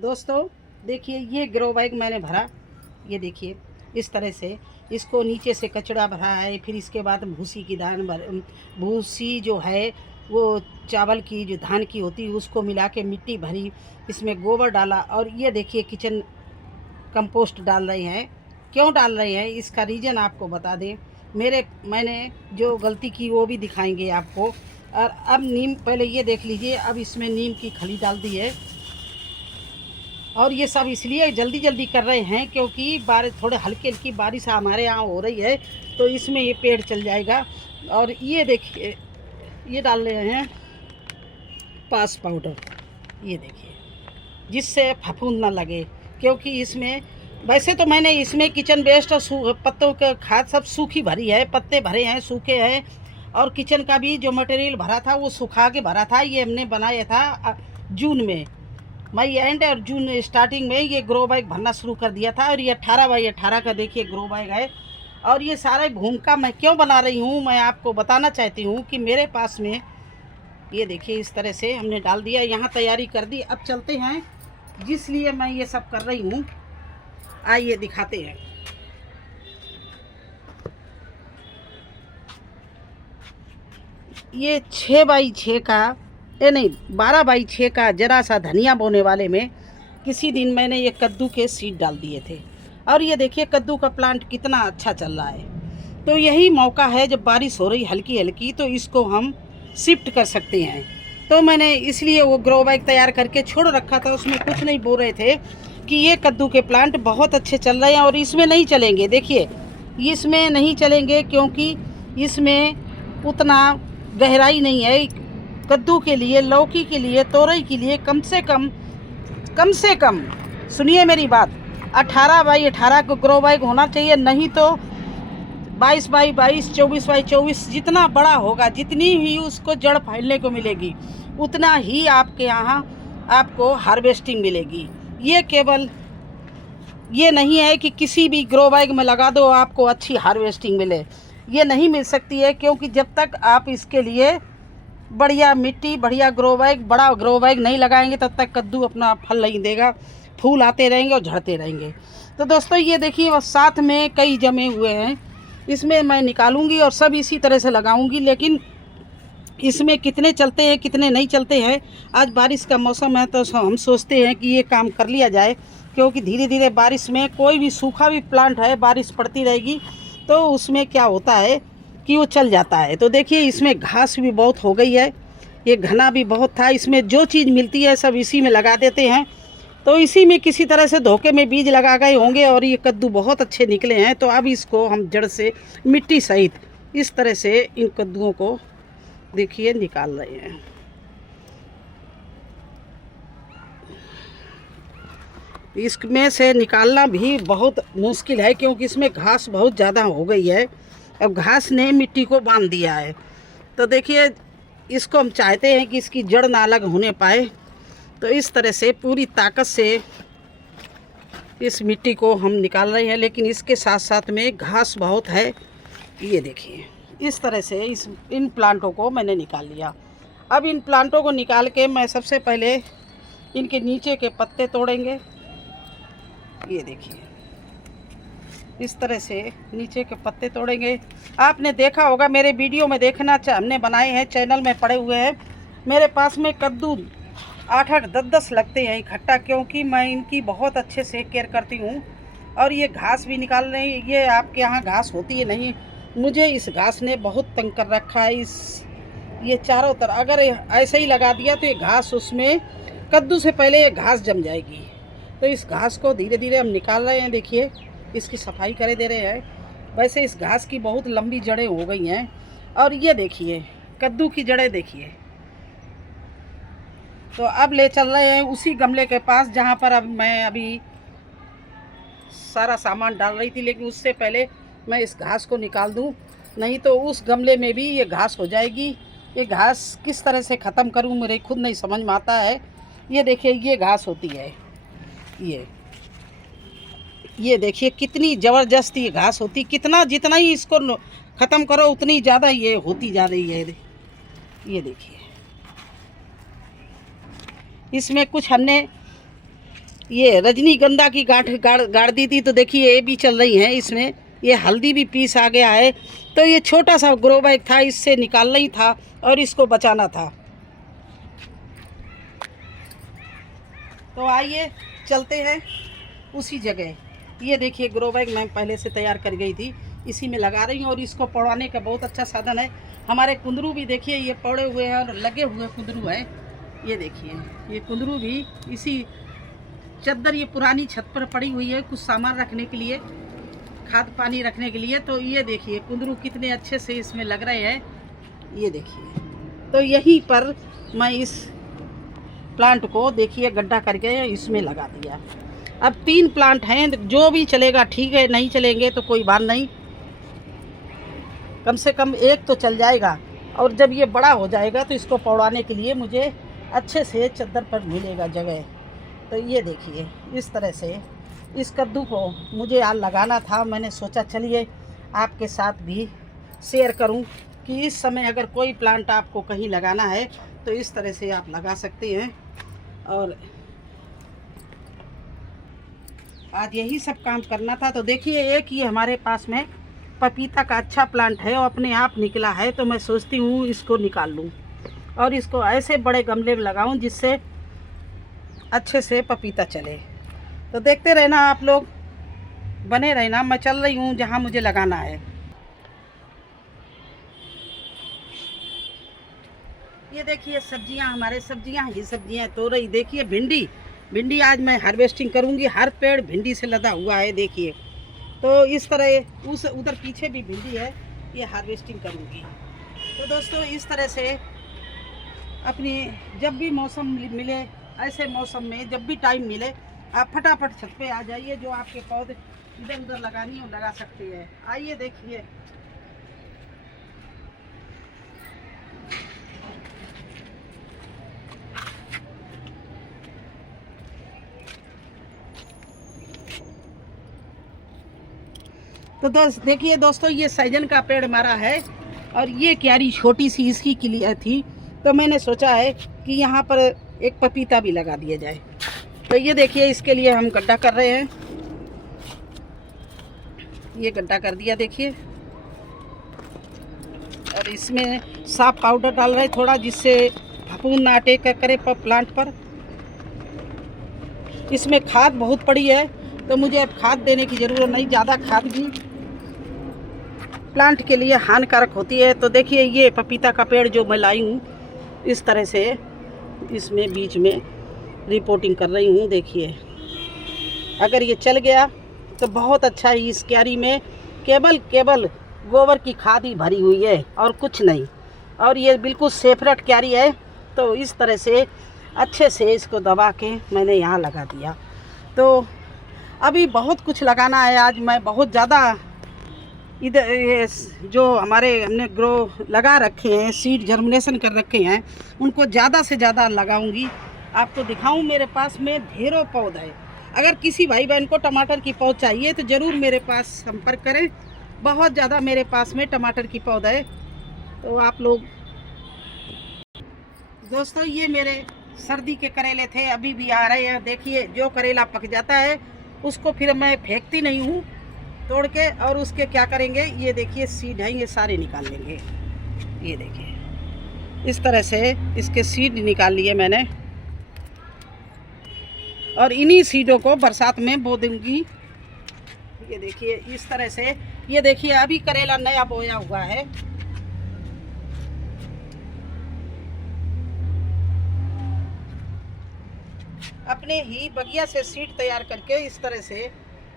दोस्तों देखिए, ये ग्रो बैग मैंने भरा। ये देखिए इस तरह से इसको नीचे से कचड़ा भरा है, फिर इसके बाद भूसी की दान भूसी जो है वो चावल की जो धान की होती है उसको मिला के मिट्टी भरी, इसमें गोबर डाला। और ये देखिए किचन कंपोस्ट डाल रहे हैं। क्यों डाल रहे हैं इसका रीज़न आपको बता दें। मैंने जो गलती की वो भी दिखाएंगे आपको। और अब नीम, पहले ये देख लीजिए, अब इसमें नीम की खली डाल दी है। और ये सब इसलिए जल्दी जल्दी कर रहे हैं क्योंकि बारिश, थोड़े हल्की हल्की बारिश हमारे यहाँ हो रही है, तो इसमें ये पेड़ चल जाएगा। और ये देखिए, ये डाल रहे हैं पास पाउडर, ये देखिए, जिससे फफूंद ना लगे। क्योंकि इसमें, वैसे तो मैंने इसमें किचन वेस्ट और पत्तों का खाद सब सूखी भरी है, पत्ते भरे हैं, सूखे हैं। और किचन का भी जो मटेरियल भरा था वो सुखा के भरा था। ये हमने बनाया था जून में, मई एंड और जून स्टार्टिंग में ये ग्रो बैग भरना शुरू कर दिया था। और ये 18x18 का देखिए ग्रो बैग है। और ये सारे भूमिका मैं क्यों बना रही हूँ, मैं आपको बताना चाहती हूँ कि मेरे पास में ये देखिए इस तरह से हमने डाल दिया, यहाँ तैयारी कर दी। अब चलते हैं जिसलिए मैं ये सब कर रही हूँ, आइए दिखाते हैं। ये 6x6 का, ये नहीं 12x6 का जरा सा धनिया बोने वाले में किसी दिन मैंने ये कद्दू के सीड डाल दिए थे। और ये देखिए कद्दू का प्लांट कितना अच्छा चल रहा है। तो यही मौका है, जब बारिश हो रही हल्की हल्की, तो इसको हम शिफ्ट कर सकते हैं। तो मैंने इसलिए वो ग्रो बैग तैयार करके छोड़ रखा था। उसमें कुछ नहीं बोल रहे थे कि ये कद्दू के प्लांट बहुत अच्छे चल रहे हैं और इसमें नहीं चलेंगे। देखिए इसमें नहीं चलेंगे क्योंकि इसमें उतना गहराई नहीं है। कद्दू के लिए, लौकी के लिए, तोरई के लिए कम से कम सुनिए मेरी बात, 18x18 को ग्रो बैग होना चाहिए। नहीं तो 22x22, 24x24, जितना बड़ा होगा, जितनी ही उसको जड़ फैलने को मिलेगी, उतना ही आपके यहाँ आपको हार्वेस्टिंग मिलेगी। ये केवल ये नहीं है कि किसी भी ग्रो बैग में लगा दो आपको अच्छी हार्वेस्टिंग मिले, ये नहीं मिल सकती है। क्योंकि जब तक आप इसके लिए बढ़िया मिट्टी, बढ़िया ग्रो बैग, बड़ा ग्रो बैग नहीं लगाएंगे तब तक कद्दू अपना फल नहीं देगा। फूल आते रहेंगे और झड़ते रहेंगे। तो दोस्तों ये देखिए, वो साथ में कई जमे हुए हैं, इसमें मैं निकालूंगी और सब इसी तरह से लगाऊंगी। लेकिन इसमें कितने चलते हैं कितने नहीं चलते हैं, आज बारिश का मौसम है तो हम सोचते हैं कि ये काम कर लिया जाए। क्योंकि धीरे धीरे बारिश में कोई भी सूखा भी प्लांट है, बारिश पड़ती रहेगी तो उसमें क्या होता है कि वो चल जाता है। तो देखिए इसमें घास भी बहुत हो गई है, ये घना भी बहुत था। इसमें जो चीज़ मिलती है सब इसी में लगा देते हैं। तो इसी में किसी तरह से धोखे में बीज लगा गए होंगे और ये कद्दू बहुत अच्छे निकले हैं। तो अब इसको हम जड़ से, मिट्टी सहित इस तरह से इन कद्दुओं को देखिए निकाल रहे हैं। इसमें से निकालना भी बहुत मुश्किल है क्योंकि इसमें घास बहुत ज़्यादा हो गई है। अब घास ने मिट्टी को बांध दिया है। तो देखिए इसको हम चाहते हैं कि इसकी जड़ ना अलग होने पाए, तो इस तरह से पूरी ताकत से इस मिट्टी को हम निकाल रहे हैं। लेकिन इसके साथ साथ में घास बहुत है। ये देखिए इस तरह से इन प्लांटों को मैंने निकाल लिया। अब इन प्लांटों को निकाल के मैं सबसे पहले इनके नीचे के पत्ते तोड़ेंगे। ये देखिए इस तरह से नीचे के पत्ते तोड़ेंगे। आपने देखा होगा मेरे वीडियो में, देखना हमने बनाए हैं, चैनल में पड़े हुए हैं। मेरे पास में कद्दू 8-8, 10-10 लगते हैं इकट्ठा, क्योंकि मैं इनकी बहुत अच्छे से केयर करती हूँ। और ये घास भी निकाल रहे हैं। ये आपके यहाँ घास होती है नहीं, मुझे इस घास ने बहुत तंग कर रखा है। ये चारों तरफ अगर ऐसे ही लगा दिया तो ये घास, उसमें कद्दू से पहले ये घास जम जाएगी। तो इस घास को धीरे धीरे हम निकाल रहे हैं। देखिए इसकी सफाई करे दे रहे हैं। वैसे इस घास की बहुत लंबी जड़ें हो गई हैं। और ये देखिए कद्दू की जड़ें देखिए। तो अब ले चल रहे हैं उसी गमले के पास जहाँ पर अब मैं अभी सारा सामान डाल रही थी। लेकिन उससे पहले मैं इस घास को निकाल दूँ, नहीं तो उस गमले में भी ये घास हो जाएगी। ये घास किस तरह से ख़त्म करूँ मेरे खुद नहीं समझ में आता है। ये देखिए ये घास होती है, ये देखिए कितनी ज़बरदस्त ये घास होती। जितना ही इसको ख़त्म करो उतनी ज़्यादा ये होती जा रही है। ये देखिए इसमें कुछ हमने ये रजनीगंधा की गांठ गाड़ दी थी, तो देखिए ये भी चल रही है इसमें। ये हल्दी भी पीस आ गया है। तो ये छोटा सा ग्रो बैग था, इससे निकालना ही था और इसको बचाना था। तो आइए चलते हैं उसी जगह। ये देखिए ग्रो बैग मैं पहले से तैयार कर गई थी, इसी में लगा रही हूँ। और इसको पौड़ाने का बहुत अच्छा साधन है। हमारे कुंदरू भी देखिए ये पौड़े हुए हैं और लगे हुए कुंदरू हैं। ये देखिए ये कुंदरू भी इसी चद्दर, ये पुरानी छत पर पड़ी हुई है कुछ सामान रखने के लिए, खाद पानी रखने के लिए। तो ये देखिए कुंदरू कितने अच्छे से इसमें लग रहे हैं। ये देखिए, तो यहीं पर मैं इस प्लांट को देखिए गड्ढा करके इसमें लगा दिया। अब 3 प्लांट हैं, जो भी चलेगा ठीक है, नहीं चलेंगे तो कोई बात नहीं, कम से कम एक तो चल जाएगा। और जब ये बड़ा हो जाएगा तो इसको पौड़ाने के लिए मुझे अच्छे से चद्दर पर मिलेगा जगह। तो ये देखिए इस तरह से इस कद्दू को मुझे आज लगाना था। मैंने सोचा चलिए आपके साथ भी शेयर करूं कि इस समय अगर कोई प्लांट आपको कहीं लगाना है तो इस तरह से आप लगा सकते हैं। और आज यही सब काम करना था। तो देखिए एक ये हमारे पास में पपीता का अच्छा प्लांट है और अपने आप निकला है, तो मैं सोचती हूँ इसको निकाल लूँ और इसको ऐसे बड़े गमले में लगाऊं जिससे अच्छे से पपीता चले। तो देखते रहना आप लोग, बने रहना। मैं चल रही हूँ जहाँ मुझे लगाना है। ये देखिए सब्जियाँ, हमारे सब्जियाँ ही सब्जियाँ तो रही। देखिए भिंडी आज मैं हार्वेस्टिंग करूँगी। हर पेड़ भिंडी से लदा हुआ है देखिए। तो इस तरह उस उधर पीछे भी भिंडी है, ये हार्वेस्टिंग करूँगी। तो दोस्तों इस तरह से अपनी जब भी मौसम मिले, ऐसे मौसम में जब भी टाइम मिले, आप फटाफट छत पे आ जाइए। जो आपके पौधे इधर उधर लगानी हो लगा सकते हैं। आइए देखिए तो देखिए दोस्तों, ये सहजन का पेड़ हमारा है और ये क्यारी छोटी सी इसकी क्लियर थी। तो मैंने सोचा है कि यहाँ पर एक पपीता भी लगा दिया जाए। तो ये देखिए इसके लिए हम गड्ढा कर रहे हैं। ये गड्ढा कर दिया देखिए, और इसमें साफ पाउडर डाल रहे हैं थोड़ा, जिससे फफूंद ना अटैक करे प्लांट पर। इसमें खाद बहुत पड़ी है, तो मुझे अब खाद देने की ज़रूरत नहीं। ज़्यादा खाद भी प्लांट के लिए हानिकारक होती है। तो देखिए ये पपीता का पेड़ जो मैं लाई हूँ, इस तरह से इसमें बीच में रिपोर्टिंग कर रही हूँ। देखिए अगर ये चल गया तो बहुत अच्छा है। इस क्यारी में केवल गोबर की खाद ही भरी हुई है और कुछ नहीं, और ये बिल्कुल सेपरेट क्यारी है। तो इस तरह से अच्छे से इसको दबा के मैंने यहाँ लगा दिया। तो अभी बहुत कुछ लगाना है। आज मैं बहुत ज़्यादा इधर जो हमने ग्रो लगा रखे हैं, सीड जर्मिनेशन कर रखे हैं, उनको ज़्यादा से ज़्यादा लगाऊंगी। आपको दिखाऊं मेरे पास में ढेरों पौधा है। अगर किसी भाई बहन को टमाटर की पौध चाहिए तो ज़रूर मेरे पास संपर्क करें। बहुत ज़्यादा मेरे पास में टमाटर की पौध है। तो आप लोग दोस्तों, ये मेरे सर्दी के करेले थे, अभी भी आ रहे हैं। देखिए जो करेला पक जाता है उसको फिर मैं फेंकती नहीं हूँ तोड़ के, और उसके क्या करेंगे, ये देखिए सीड हैं, ये सारे निकाल लेंगे। ये देखिए इस तरह से इसके सीड निकाल लिए मैंने, और इन्हीं सीडों को बरसात में बो दूंगी। ये देखिए इस तरह से। ये देखिए अभी करेला नया बोया हुआ है। अपने ही बगिया से सीड तैयार करके इस तरह से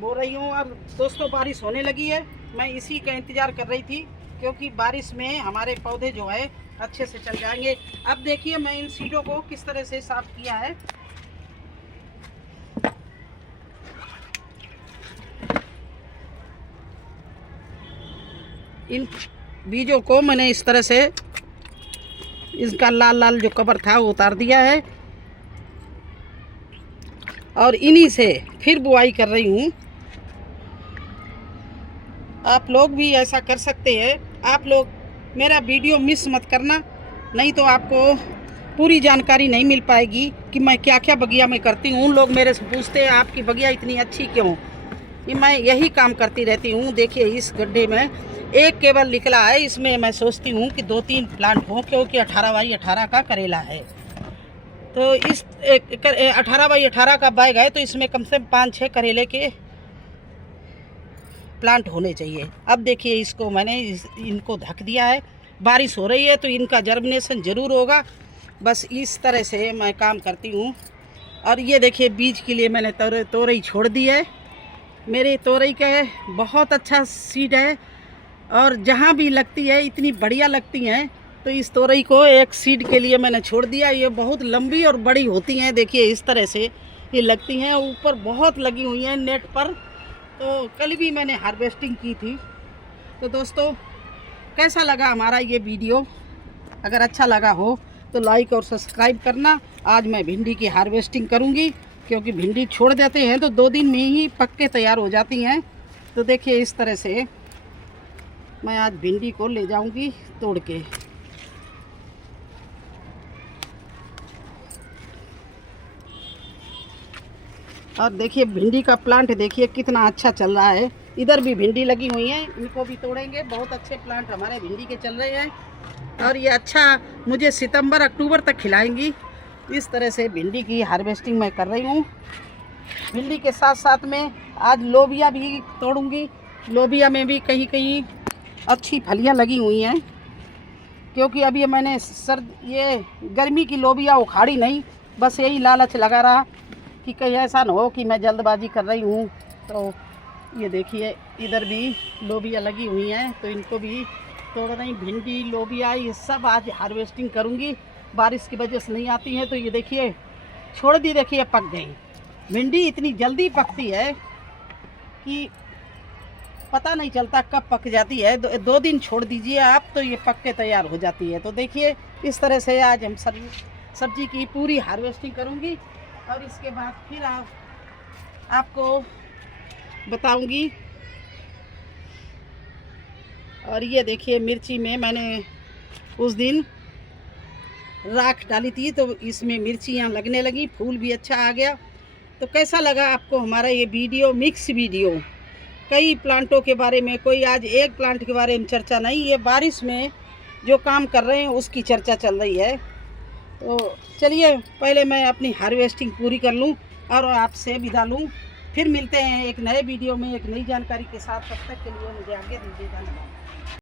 बो रही हूँ। अब दोस्तों बारिश होने लगी है, मैं इसी का इंतज़ार कर रही थी, क्योंकि बारिश में हमारे पौधे जो है अच्छे से चल जाएंगे। अब देखिए मैं इन सीडों को किस तरह से साफ किया है। इन बीजों को मैंने इस तरह से, इसका लाल लाल जो कवर था वो उतार दिया है, और इन्हीं से फिर बुआई कर रही हूँ। आप लोग भी ऐसा कर सकते हैं। आप लोग मेरा वीडियो मिस मत करना, नहीं तो आपको पूरी जानकारी नहीं मिल पाएगी कि मैं क्या क्या बगिया में करती हूँ। लोग मेरे से पूछते हैं आपकी बगिया इतनी अच्छी क्यों, कि मैं यही काम करती रहती हूँ। देखिए इस गड्ढे में एक केवल निकला है, इसमें मैं सोचती हूँ कि 2-3 प्लांट हों, क्योंकि 18x18 का करेला है। तो इस 18x18 का बैग है, तो इसमें कम से कम 5-6 करेले के प्लांट होने चाहिए। अब देखिए इसको मैंने इनको ढक दिया है, बारिश हो रही है तो इनका जर्मिनेशन ज़रूर होगा। बस इस तरह से मैं काम करती हूँ। और ये देखिए बीज के लिए मैंने तोरई छोड़ दी है। मेरे तोरई का बहुत अच्छा सीड है, और जहाँ भी लगती है इतनी बढ़िया लगती हैं। तो इस तोरई को एक सीड के लिए मैंने छोड़ दिया। ये बहुत लंबी और बड़ी होती हैं, देखिए इस तरह से ये लगती हैं। ऊपर बहुत लगी हुई हैं नेट पर। तो कल भी मैंने हार्वेस्टिंग की थी। तो दोस्तों कैसा लगा हमारा ये वीडियो? अगर अच्छा लगा हो तो लाइक और सब्सक्राइब करना। आज मैं भिंडी की हार्वेस्टिंग करूँगी, क्योंकि भिंडी छोड़ देते हैं तो 2 दिन में ही पक के तैयार हो जाती हैं। तो देखिए इस तरह से मैं आज भिंडी को ले जाऊंगी तोड़ के। और देखिए भिंडी का प्लांट देखिए कितना अच्छा चल रहा है। इधर भी भिंडी लगी हुई है, इनको भी तोड़ेंगे। बहुत अच्छे प्लांट हमारे भिंडी के चल रहे हैं, और ये अच्छा मुझे सितंबर अक्टूबर तक खिलाएंगी। इस तरह से भिंडी की हार्वेस्टिंग मैं कर रही हूँ। भिंडी के साथ साथ में आज लोबिया भी तोड़ूंगी। लोबिया में भी कहीं कहीं अच्छी फलियां लगी हुई हैं, क्योंकि अभी मैंने ये गर्मी की लोबिया उखाड़ी नहीं, बस यही लालच लगा रहा कि कहीं ऐसा न हो कि मैं जल्दबाजी कर रही हूँ। तो ये देखिए इधर भी लोबिया लगी हुई हैं, तो इनको भी तोड़ रही। भिंडी लोबिया ये सब आज हार्वेस्टिंग करूँगी। बारिश की वजह से नहीं आती हैं, तो ये देखिए छोड़ दी, देखिए पक गई। भिंडी इतनी जल्दी पकती है कि पता नहीं चलता कब पक जाती है। 2 दिन छोड़ दीजिए आप तो ये पक के तैयार हो जाती है। तो देखिए इस तरह से आज हम सब्जी की पूरी हार्वेस्टिंग करूँगी, और इसके बाद फिर आपको बताऊँगी। और ये देखिए मिर्ची में मैंने उस दिन राख डाली थी, तो इसमें मिर्चियाँ लगने लगी, फूल भी अच्छा आ गया। तो कैसा लगा आपको हमारा ये वीडियो? मिक्स वीडियो, कई प्लांटों के बारे में, कोई आज एक प्लांट के बारे में चर्चा नहीं, ये बारिश में जो काम कर रहे हैं उसकी चर्चा चल रही है। तो चलिए पहले मैं अपनी हार्वेस्टिंग पूरी कर लूँ और आपसे विदा लूँ। फिर मिलते हैं एक नए वीडियो में एक नई जानकारी के साथ। तब तक के लिए मुझे आगे दीजिए, धन्यवाद।